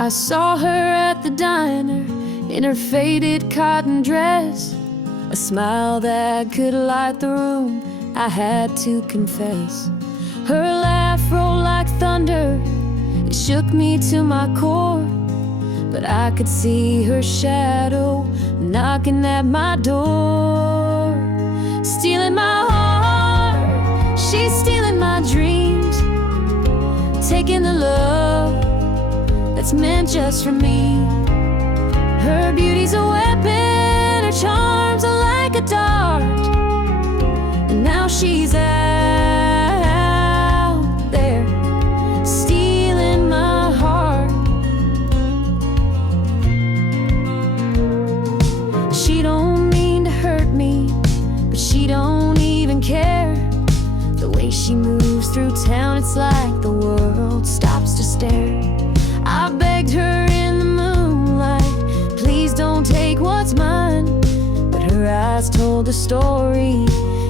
I saw her at the diner in her faded cotton dress, a smile that could light the room, I had to confess. Her laugh rolled like thunder, it shook me to my core, but I could see her shadow knocking at my door. Stealing my heart, she's stealing my dreams, taking the love that's meant just for me. Her beauty's a weapon, her charms are like a dart, and now she's out there stealing my heart. She don't mean to hurt me, but she don't even care. The way she moves through town, it's like the world stops to stare. I begged her in the moonlight, please don't take what's mine, but her eyes told a story,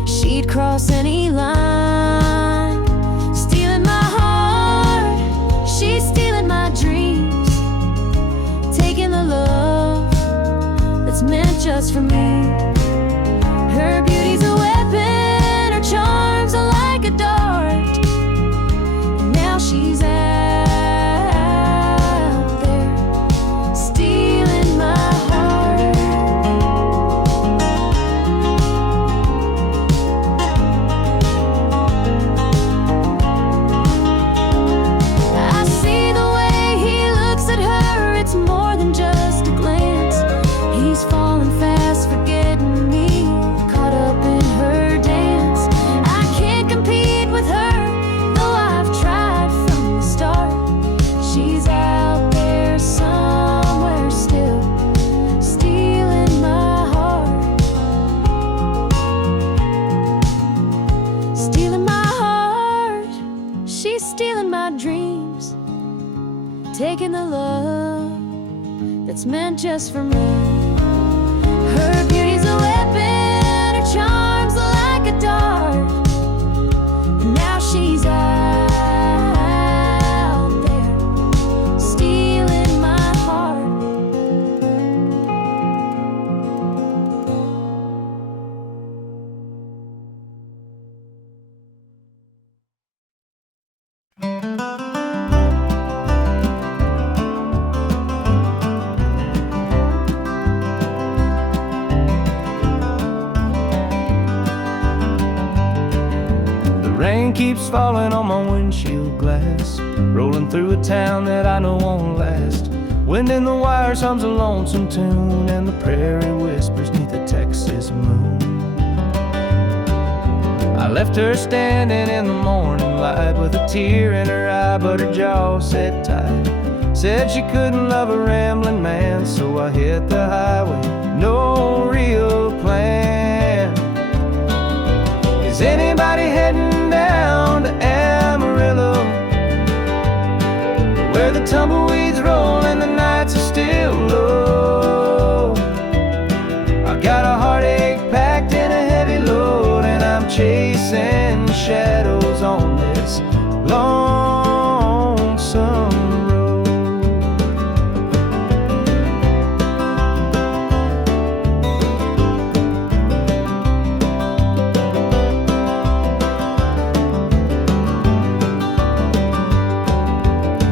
she'd cross any line. Stealing my heart, she's stealing my dreams, taking the love that's meant just for me. Her beauty's a weapon, her charms are like a dart, and now she's out there stealing my heart. I see the way he looks at her, it's more than just a glance. He's falling fast, forgetting me, caught up in her dance. I can't compete with her, though I've tried from the start. She's out there somewhere still, stealing my heart. Stealing my heart, she's stealing my dreams, taking the love that's meant just for me. Her beauty's a weapon, her charms are like a dart, and now she's out there stealing my heart. The rain keeps falling on my windshield glass, rolling through a town that I know won't last. Wind in the wires hums a lonesome tune, and the prairie whispers neath the Texas moon. I left her standing in the morning light with a tear in her eye, but her jaw said tight. Said she couldn't love a rambling man, so I hit the highway, no real plan. Is anybody heading down to Amarillo, where the tumbleweeds roll and the nights are still low? I got a heartache packed in a heavy load, and I'm chasing shadows on this lonesome road.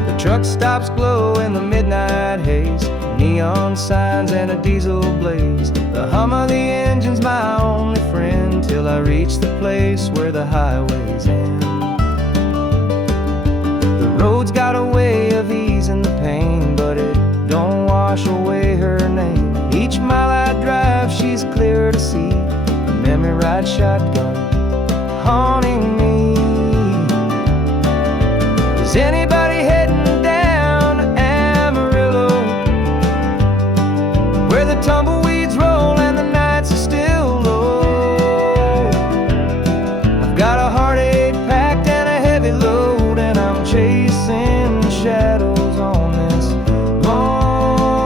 The truck stops glow in the midnight haze, neon signs and a diesel blaze. The hum of the engine's my only friend, till I reach the place where the highways end. The road's got a way of easing the pain, but it don't wash away her name. Each mile I drive, she's clearer to see, a memory ride shotgun haunting me. Is anybody heading down to Amarillo, where the tumbleweeds roll and the nights are still low? I've got a heartache packed and a heavy load, and I'm chasing shadows on this lonesome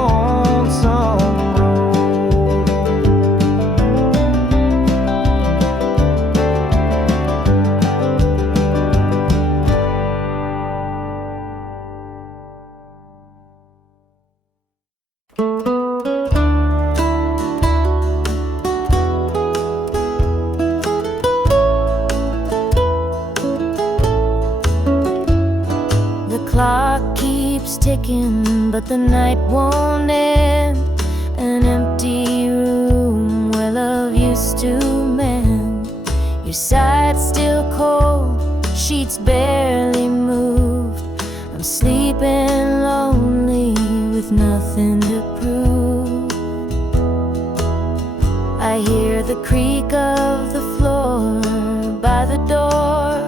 road. keeps ticking, but the night won't end. An empty room where love used to mend. Your side's still cold, sheets barely moved. I'm sleeping lonely with nothing to prove. I hear the creak of the floor by the door,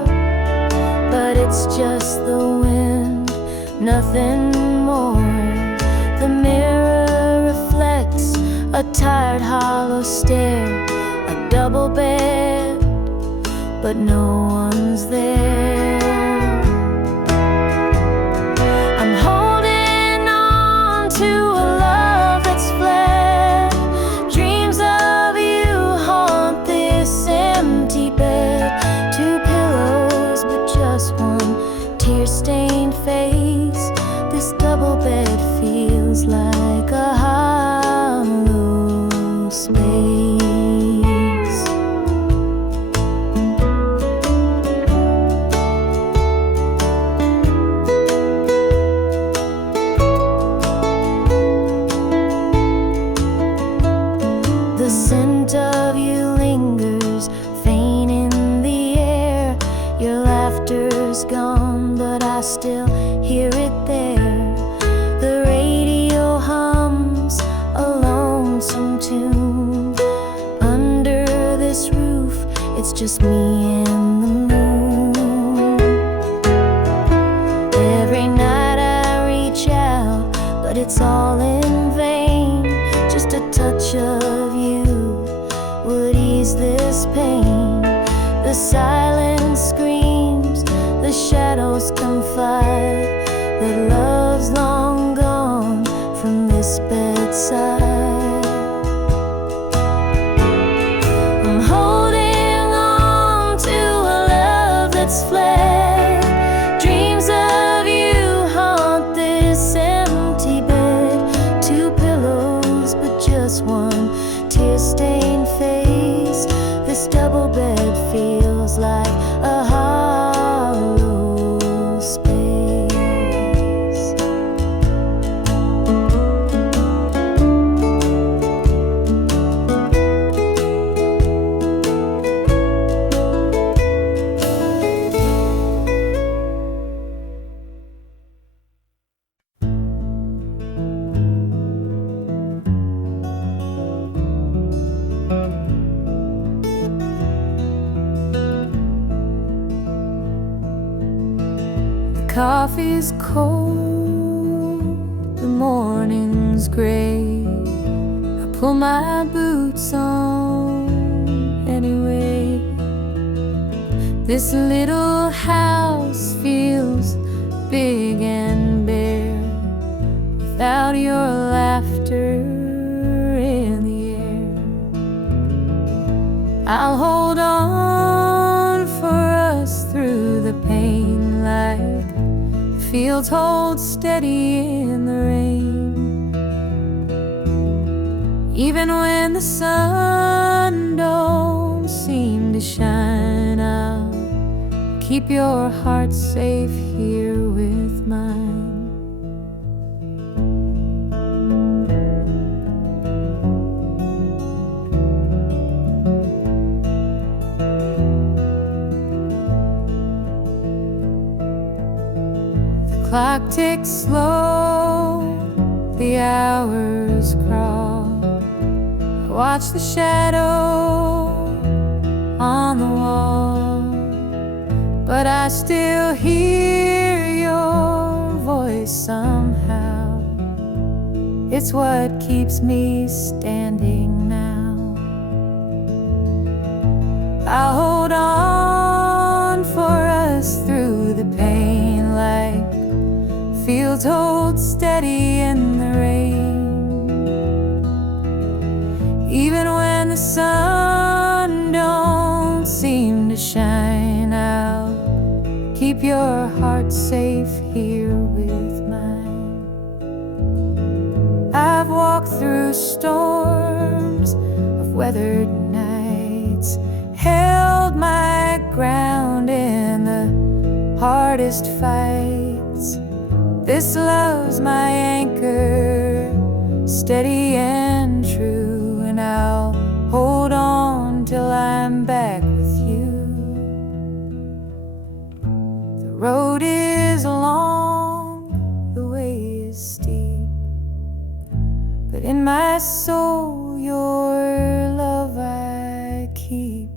but it's just the wind, nothing more. The mirror reflects a tired, hollow stare. A double bed, but no one's there. I'm holding on to a love that's fled. Dreams of you haunt this empty bed. Two pillows, but just one tear-stained face. This double bed feels like a hollow space. The scent of you lingers, faint in the air. Your laughter's gone, but I still hear it there. The radio hums a lonesome tune. Under this roof, it's just me and the moon. Every night I reach out, but it's all in vain. Just a touch of you would ease this pain. The silence screams, the shadows confide that love's long gone from this bedside. I'm holding on to a love that's fled. Dreams of you haunt this empty bed. Two pillows, but just one tear-stained face. This double bed feels like a hollow space. Coffee's cold, the morning's gray. I pull my boots on anyway. This little house feels big and bare without your laughter in the air. I'll hold on for us through the pain, like fields hold steady in the rain. Even when the sun don't seem to shine, I'll keep your heart safe here with mine. Clock ticks slow, the hours crawl. I watch the shadow on the wall, but I still hear your voice somehow. It's what keeps me standing now. I'll hold on for us through the pain, like fields hold steady in the rain. Even when the sun don't seem to shine, I'll keep your heart safe here with mine. I've walked through storms of weathered nights, held my ground in the hardest fights, This love's my anchor, steady and true, and I'll hold on till I'm back with you. The road is long, the way is steep, but in my soul your love I keep.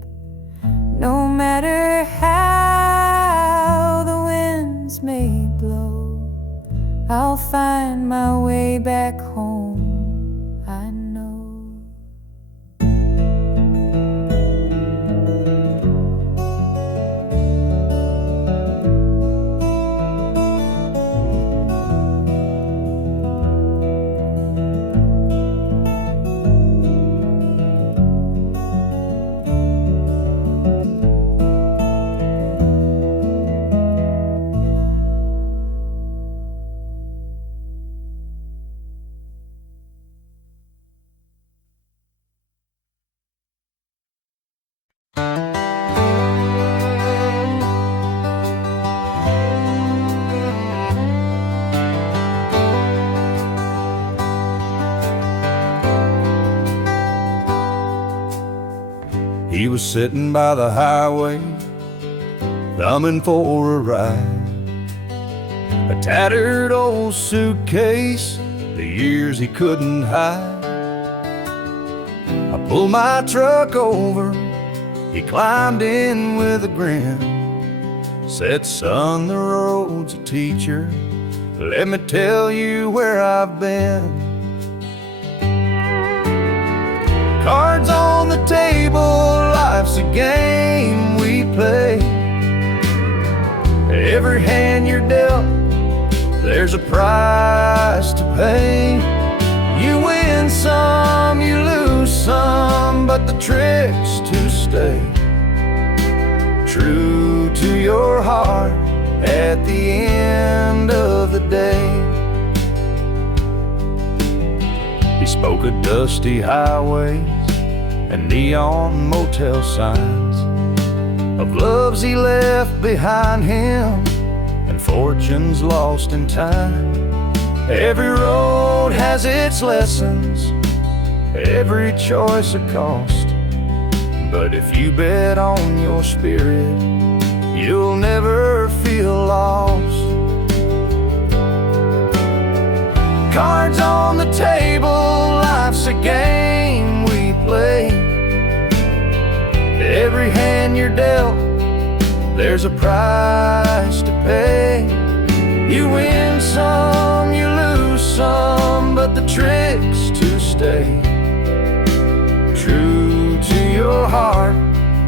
No matter how the winds may blow, I'll find my way back home, I know. He was sitting by the highway, thumbing for a ride. A tattered old suitcase, the years he couldn't hide. I pulled my truck over, he climbed in with a grin. Said, son, the road's a teacher, let me tell you where I've been. Cards on the table, life's a game we play. Every hand you're dealt, there's a price to pay. You win some, you lose some, but the trick's to stay true to your heart at the end of the day. He spoke of dusty highways and neon motel signs, of loves he left behind him and fortunes lost in time. Every road has its lessons, every choice a cost, but if you bet on your spirit, you'll never feel lost. Cards on the table, life's a game we play. Every hand you're dealt, there's a price to pay. You win some, you lose some, but the trick's to stay true to your heart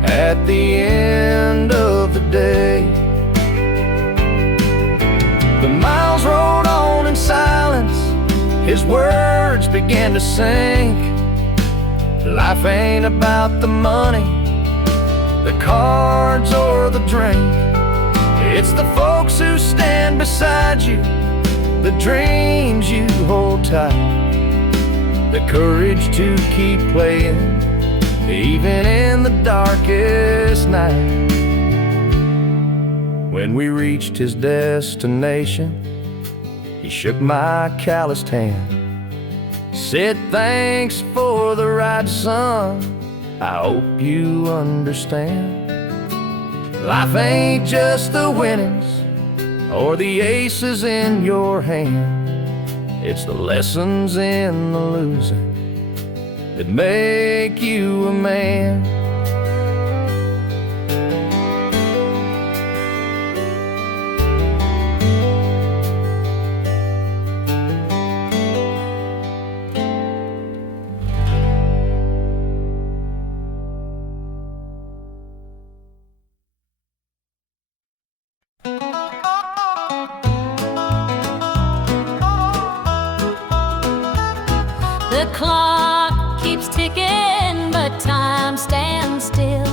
at the end of the day. The miles rolled on in silence, his words began to sink. Life ain't about the money, the cards or the drink. It's the folks who stand beside you, the dreams you hold tight, the courage to keep playing even in the darkest night. When we reached his destination, he shook my calloused hand, said, thanks for the ride, son, I hope you understand. Life ain't just the winnings or the aces in your hand. It's the lessons in the losing that make you a man. The clock keeps ticking, but time stands still.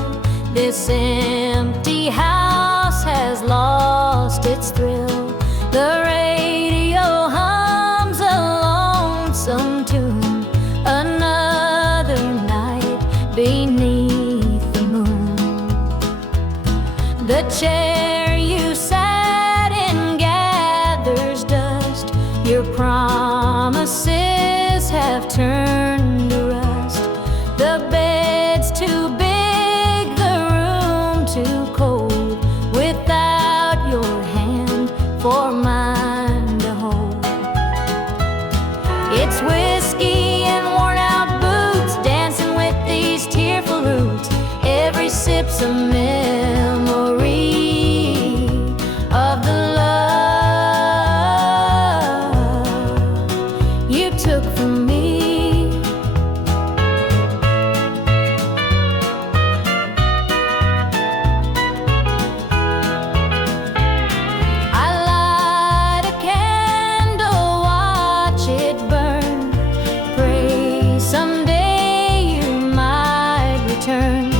This empty house has lost its thrill. The radio hums a lonesome tune, another night beneath the moon. The chair you sat in gathers dust, promises have turned to rust. The bed's too big, the room too cold, without your hand for mine to hold. It's whiskey and worn out boots, dancing with these tearful roots. Every sip's a memory of the love you took from me. I light a candle, watch it burn, pray someday you might return.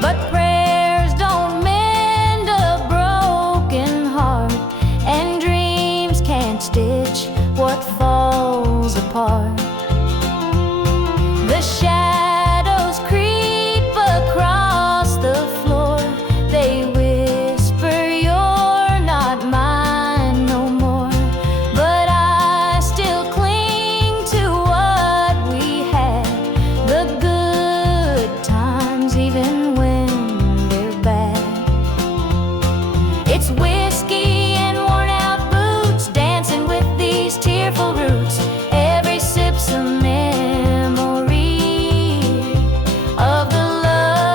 But prayers don't mend a broken heart, and dreams can't stitch what falls apart. The shadows creep across the floor. They whisper you're not mine no more. But I still cling to what we had, the good times even when they're bad. It's whiskey and worn out boots, dancing with these tearful roots. Every sip's a memory of the love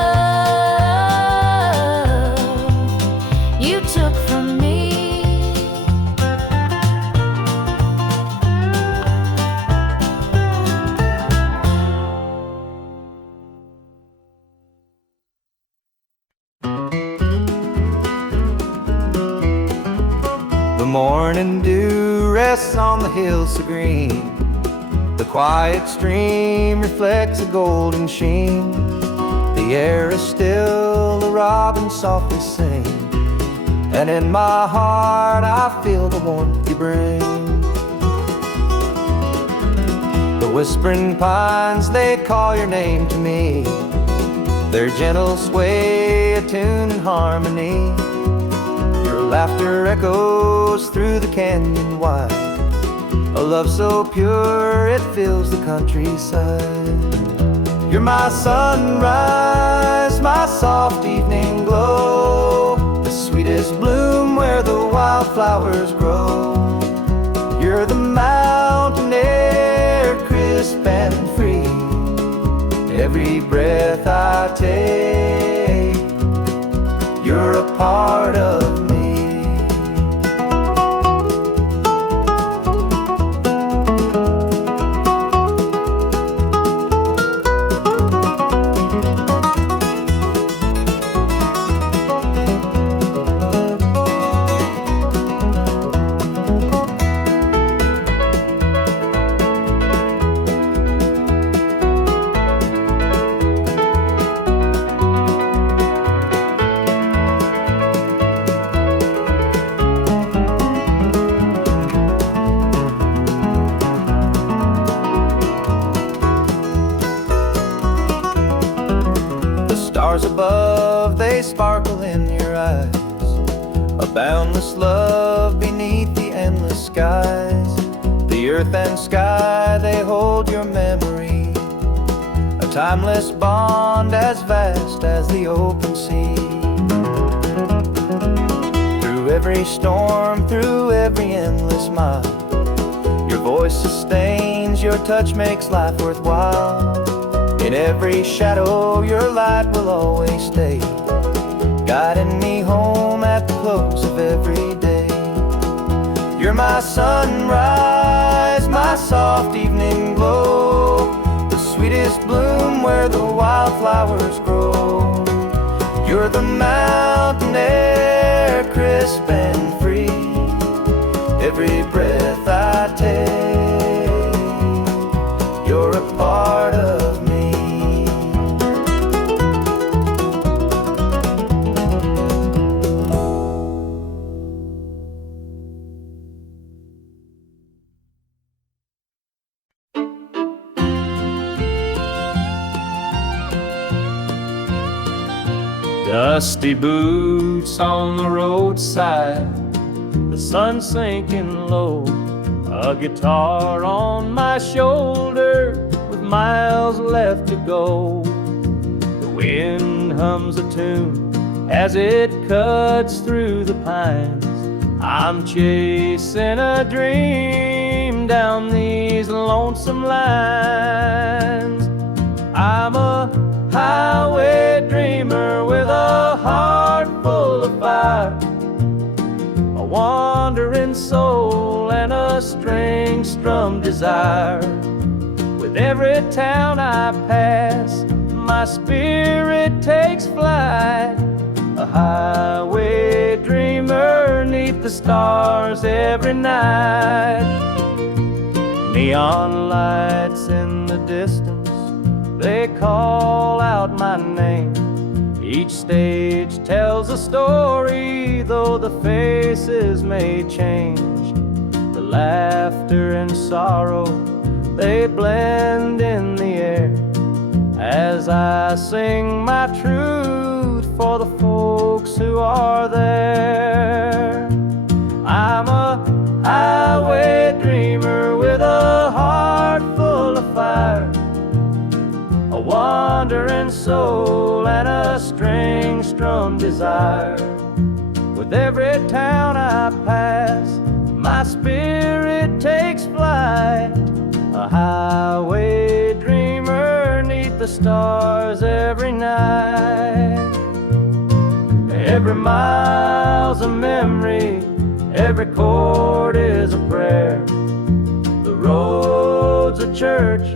you took from me. The morning dew rests on the hills so green. The quiet stream reflects a golden sheen. The air is still, the robins softly sing, and in my heart I feel the warmth you bring. The whispering pines, they call your name to me. Their gentle sway, attuned in harmony. Your laughter echoes through the canyon wide, a love so pure it fills the countryside. You're my sunrise, my soft evening glow, the sweetest bloom where the wildflowers grow. You're the mountain air, crisp and free. Every breath I take, you're a part of me. Stars above, they sparkle in your eyes, a boundless love beneath the endless skies. The earth and sky, they hold your memory, a timeless bond as vast as the open sea. Through every storm, through every endless mile, your voice sustains, your touch makes life worthwhile. In every shadow, your light will always stay, guiding me home at the close of every day. You're my sunrise, my soft evening glow, the sweetest bloom where the wildflowers grow. You're the mountain air, crisp and free. Every breath I take, you're a part of me. Dusty boots on the roadside, the sun sinking low, A guitar on my shoulder with miles left to go. The wind hums a tune as it cuts through the pines. I'm chasing a dream down these lonesome lines. I'm a highway dreamer with a heart full of fire, a wandering soul and a string-strummed desire. With every town I pass, my spirit takes flight, a highway dreamer 'neath the stars every night. Neon lights in the distance, they call out my name. Each stage tells a story, though the faces may change. The laughter and sorrow, they blend in the air as I sing my truth for the folks who are there. I'm a highway dreamer with a heart full of fire, a wandering soul and a string-strummed desire. With every town I pass, my spirit takes flight, a highway dreamer 'neath the stars every night. Every mile's a memory, every chord is a prayer. The road's a church,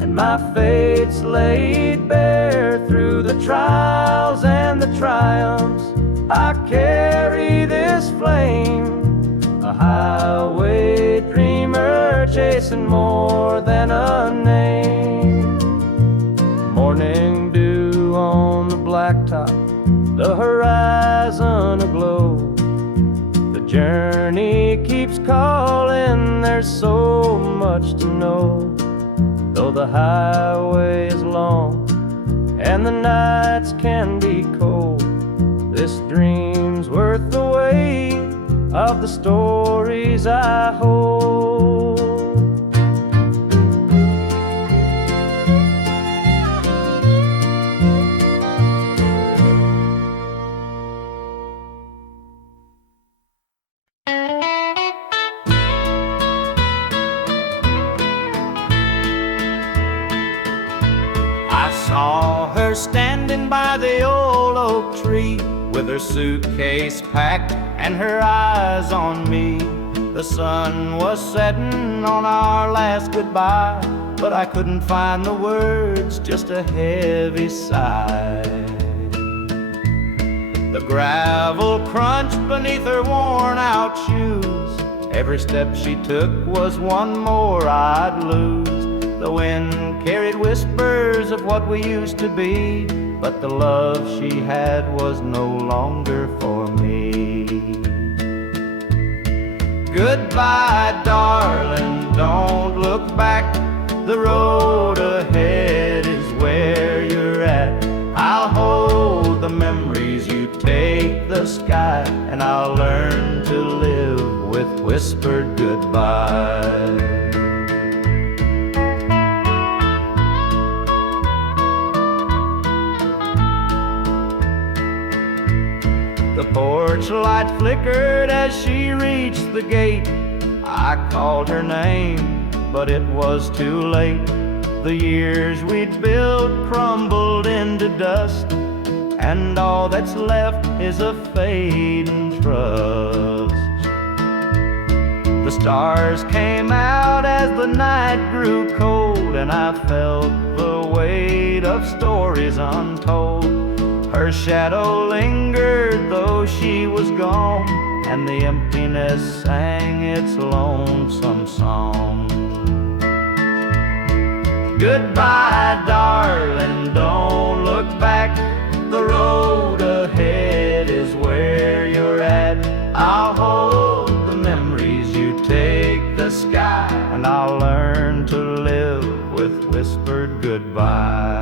and my fate's laid bare. Through the trials and the triumphs, I carry this flame, a highway dreamer chasing more than a name. Morning dew on the blacktop, the horizon aglow. The journey keeps calling, there's so much to know. Though the highway is long and the nights can be cold, this dream's worth the weight of the stories I hold. I saw her standing by the old oak tree, with her suitcase packed and her eyes on me. The sun was setting on our last goodbye, but I couldn't find the words, just a heavy sigh. The gravel crunched beneath her worn out shoes. Every step she took was one more I'd lose. The wind carried whispers of what we used to be, but the love she had was no longer for me. Goodbye, darling, don't look back. The road ahead is where you're at. I'll hold the memories, you take the sky, and I'll learn to live with whispered goodbye. The porch light flickered as she reached the gate. I called her name, but it was too late. The years we'd built crumbled into dust, and all that's left is a fading trust. The stars came out as the night grew cold, and I felt the weight of stories untold. Her shadow lingered though she was gone, and the emptiness sang its lonesome song. Goodbye, darling, don't look back. The road ahead is where you're at. I'll hold the memories, you take the sky, and I'll learn to live with whispered goodbye.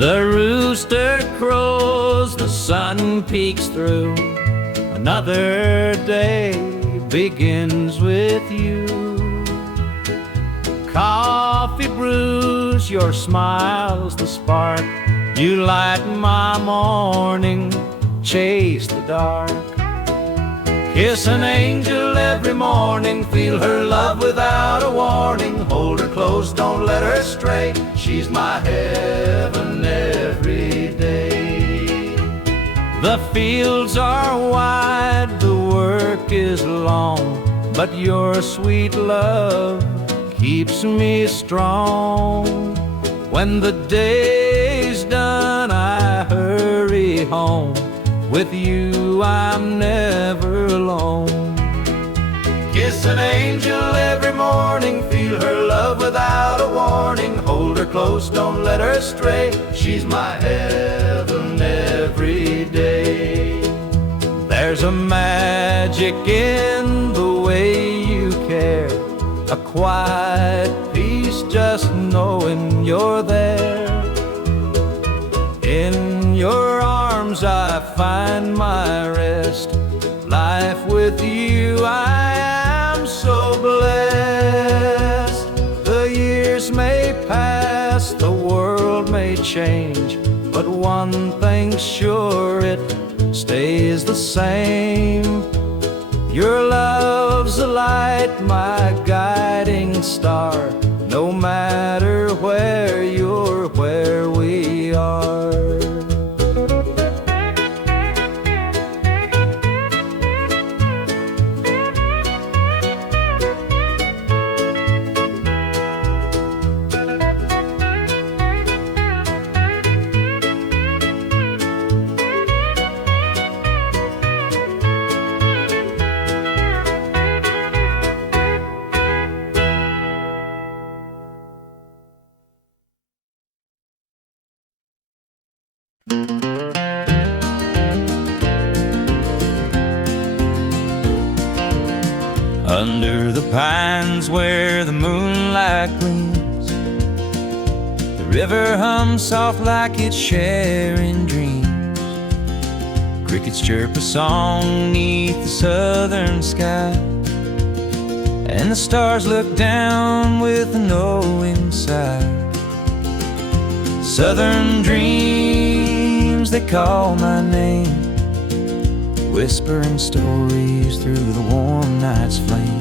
The rooster crows, the sun peeks through. Another day begins with you. Coffee brews, your smile's the spark. You light my morning, chase the dark. Kiss an angel every morning, feel her love without a warning. Hold her close, don't let her stray. She's my heaven every day. The fields are wide, the work is long, but your sweet love keeps me strong. When the day's done, I hurry home. With you, I'm never alone. Kiss an angel every morning, feel her love without a warning. Hold her close, don't let her stray. She's my heaven every day. There's a magic in the way you care, a quiet peace just knowing you're there. In your arms I find my rest. Life with you, I am so blessed. The years may pass, the world may change, but one thing's sure, it stays the same. Your love's a light, my guiding star. No matter where you're, where we are. Under the pines where the moonlight gleams, the river hums soft like it's sharing dreams. Crickets chirp a song neath the southern sky, and the stars look down with a knowing sigh. Southern dreams, they call my name, whispering stories through the warm night's flame.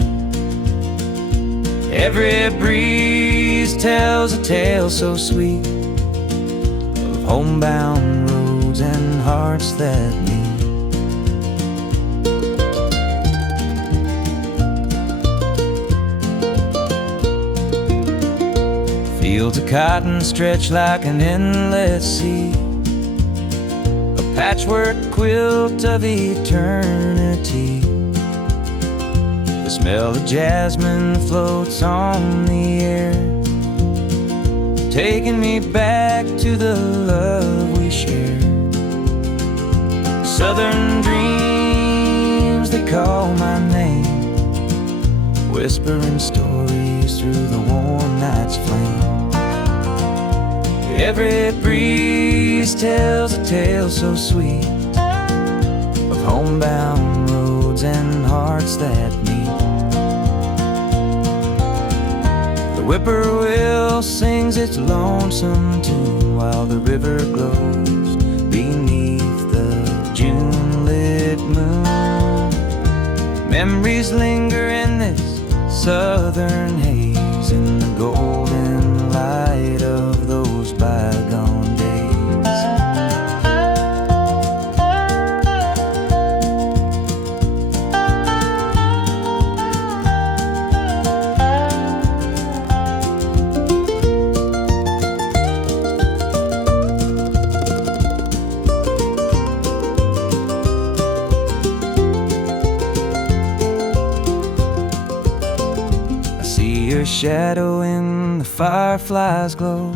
Every breeze tells a tale so sweet of homebound roads and hearts that meet. Fields of cotton stretch like an endless sea, a patchwork quilt of eternity. The smell of jasmine floats on the air, taking me back to the love we shared. Southern dreams, they call my name, whispering stories through the warm night's flame. Every breeze tells a tale so sweet of homebound roads and hearts that meet. The whippoorwill sings its lonesome tune while the river glows beneath the June-lit moon. Memories linger in this southern haze, in the golden light of those bygone days. I see your shadow in the firefly's glow,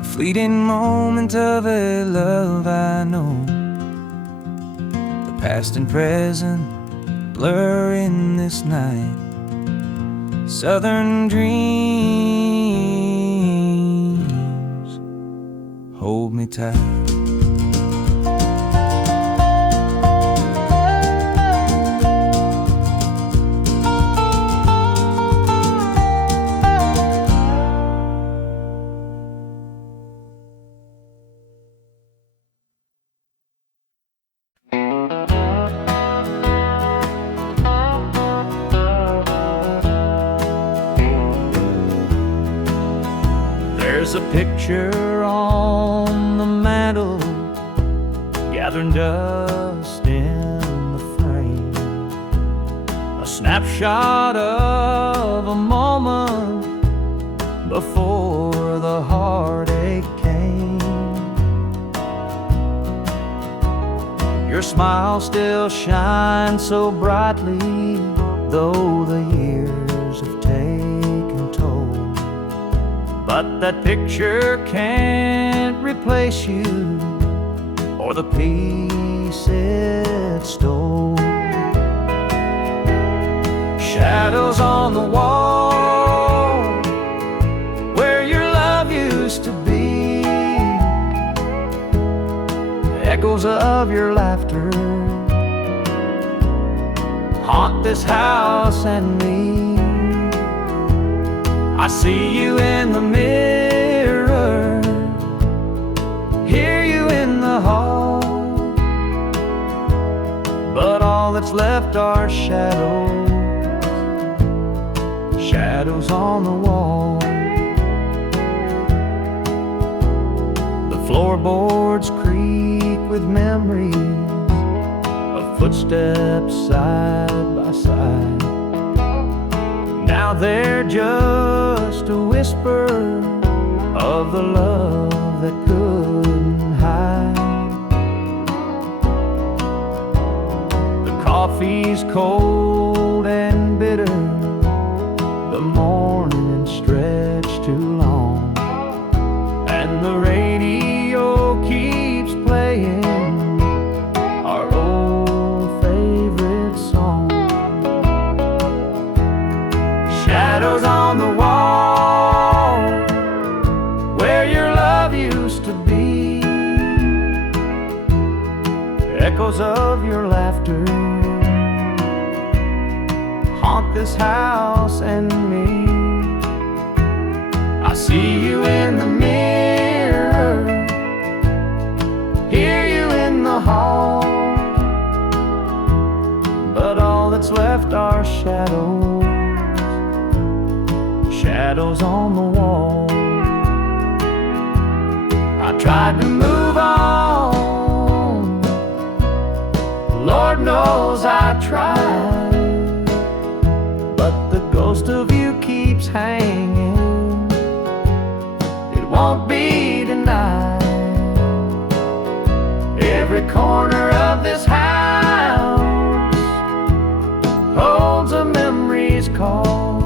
a fleeting moment of a love I know. The past and present blur in this night. Southern dreams, hold me tight. There's a picture on the mantle, gathering dust in the frame, a snapshot of a moment before the heartache came. Your smile still shines so brightly, though the years have taken toll. But that picture can't replace you or the peace it stole. Shadows on the wall where your love used to be, echoes of your laughter haunt this house and me. I see you in the mirror, hear you in the hall, but all that's left are shadows, shadows on the wall. The floorboards creak with memories of footsteps side by side. Now they're just a whisper of the love that couldn't hide. The coffee's cold and bitter, the morning stretched too long, and the radio keeps playing our old favorite song. Shadows on the wall where your love used to be, echoes of your laughter haunt this house and me. I see you in the mirror, hear you in the hall, but all that's left are shadows, shadows on the wall. I tried to move on, Lord knows I tried, but the ghost of you keeps hanging, it won't be denied. Every corner of this house holds a memory's call.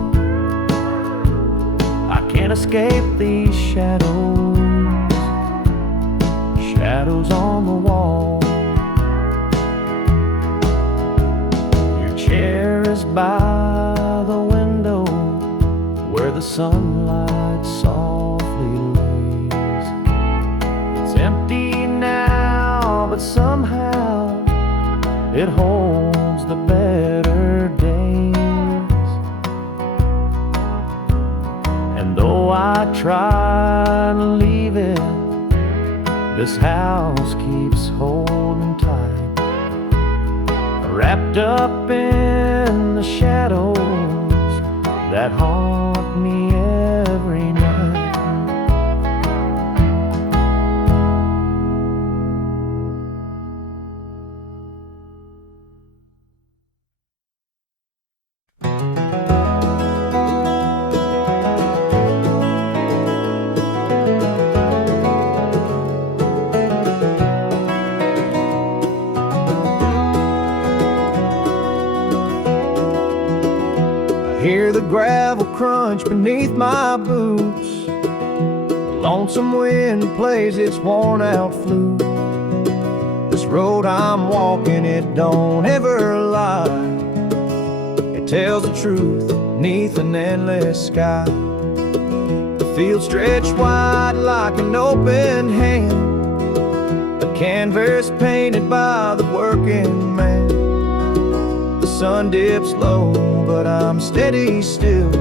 I can't escape these shadows, shadows on the wall. Your chair is by the window where the sunlight softly lays. It's empty now, but somehow it holds the better days. And though I try to leave it, this house keeps holding tight, wrapped up in the shadows that haunt me every night. Hear the gravel crunch beneath my boots, the lonesome wind plays its worn out flute. This road I'm walking, it don't ever lie, it tells the truth neath an endless sky. The field stretched wide like an open hand, a canvas painted by the working man. The sun dips low, but I'm steady still,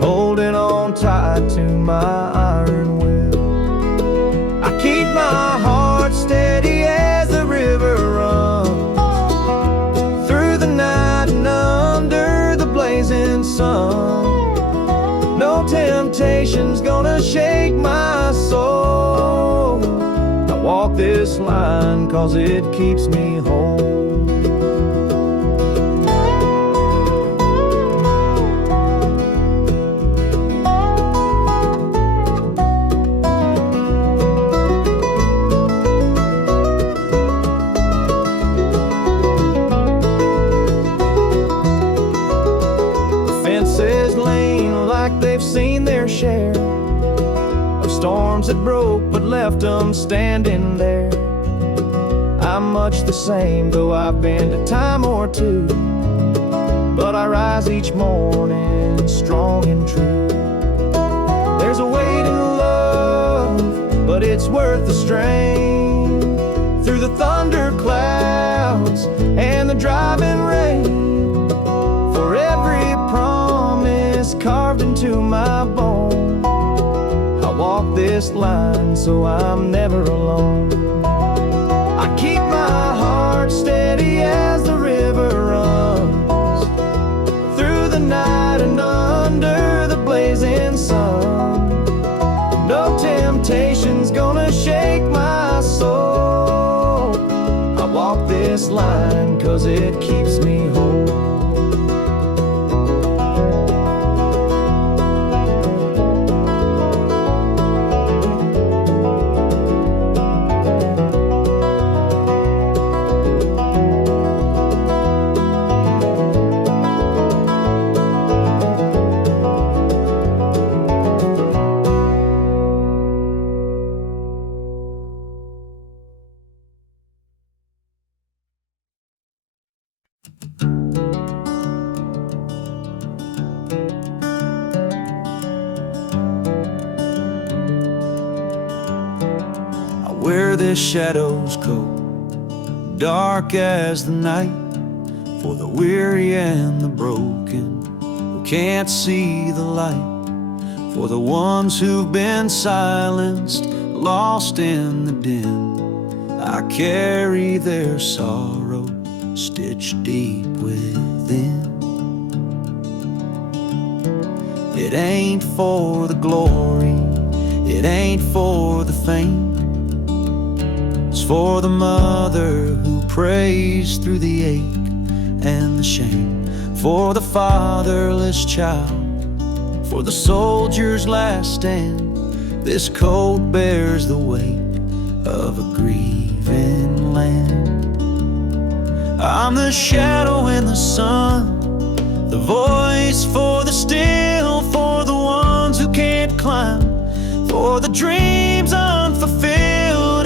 holding on tight to my iron will. I keep my heart steady as the river runs through the night and under the blazing sun. No temptation's gonna shake my soul. I walk this line 'cause it keeps me whole. They've seen their share of storms that broke but left them standing there. I'm much the same, though I've been a time or two, but I rise each morning strong and true. There's a weight in love, but it's worth the strain. Through the thunder clouds and the driving rain, for every promise carved into my bone, I walk this line so I'm never alone. I keep my heart steady as the river runs through the night and under the blazing sun. No temptation's gonna shake my soul. I walk this line 'cause it keeps me whole. Wear this shadow's coat, dark as the night, for the weary and the broken who can't see the light, for the ones who've been silenced, lost in the din. I carry their sorrow stitched deep within. It ain't for the glory, it ain't for the fame. It's for the mother who prays through the ache and the shame, for the fatherless child, for the soldier's last stand. This coat bears the weight of a grieving land. I'm the shadow in the sun, the voice for the still, for the ones who can't climb, for the dreams unfulfilled.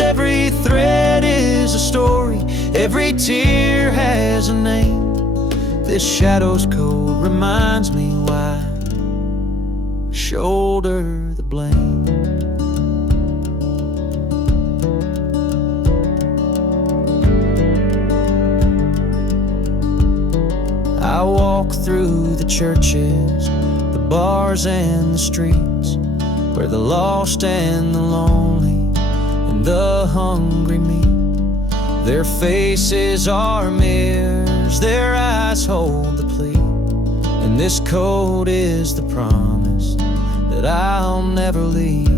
Every thread is a story, every tear has a name. This shadow's coat reminds me why I shoulder the blame. I walk through the churches, the bars and the streets, where the lost and the lonely and the hungry meet. Their faces are mirrors, their eyes hold the plea, and this coat is the promise that I'll never leave.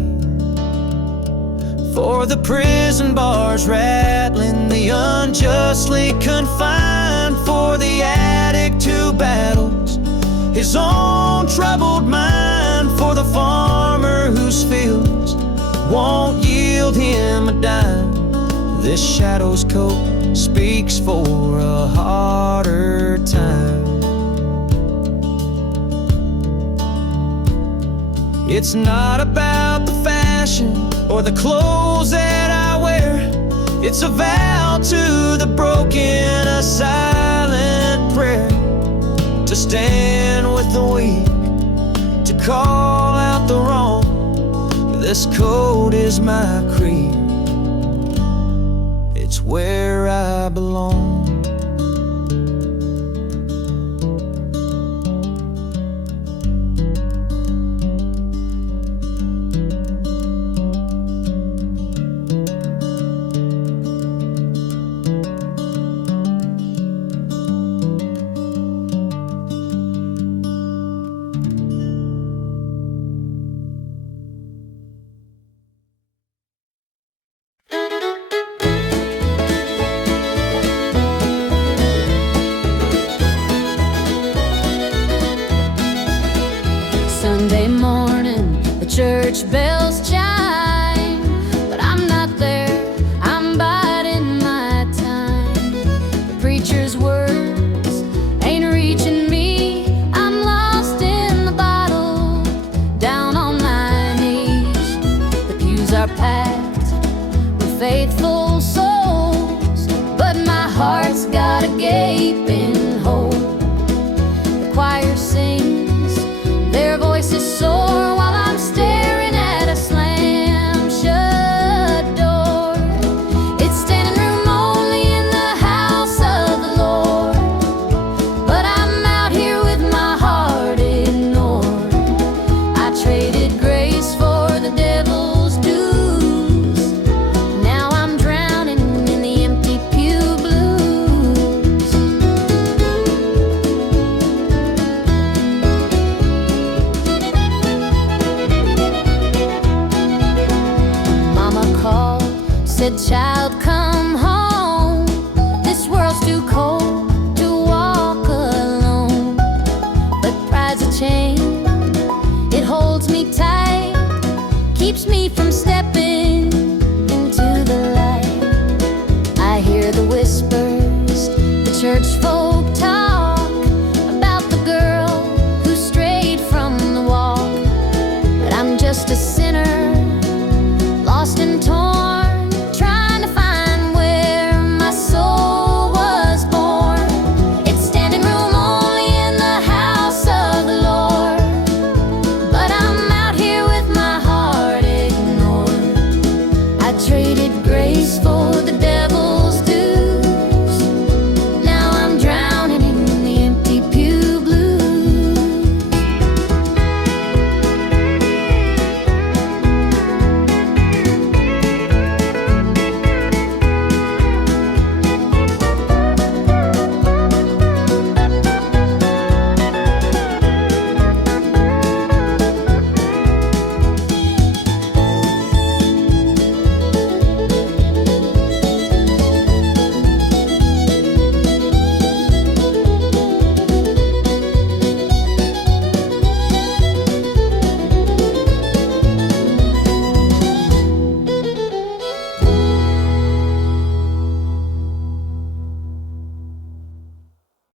For the prison bars rattling, the unjustly confined, for the addict who battles his own troubled mind, for the farmer whose fields won't yield him a dime. This shadow's coat speaks for a harder time. It's not about the fashion or the clothes that I wear. It's a vow to the broken, a silent prayer, to stand with the weak, to call out the wrong, This coat is my creed, it's where I belong. Sunday morning, the church bells chime, but I'm not there, I'm biding my time. The preacher's words ain't reaching me, I'm lost in the bottle, down on my knees. The pews are packed with faithful souls, but my heart's got a gaping hole. The choir sings, their voices soar while I'm staring at a slam-shut door. It's standing room only in the house of the Lord, but I'm out here with my heart ignored. I traded grace for the devil's dues. Now I'm drowning in the empty Pew Blues. Mama called, said, "Child, come home. This world's too cold to walk alone." But pride's a chain, it holds me tight, keeps me from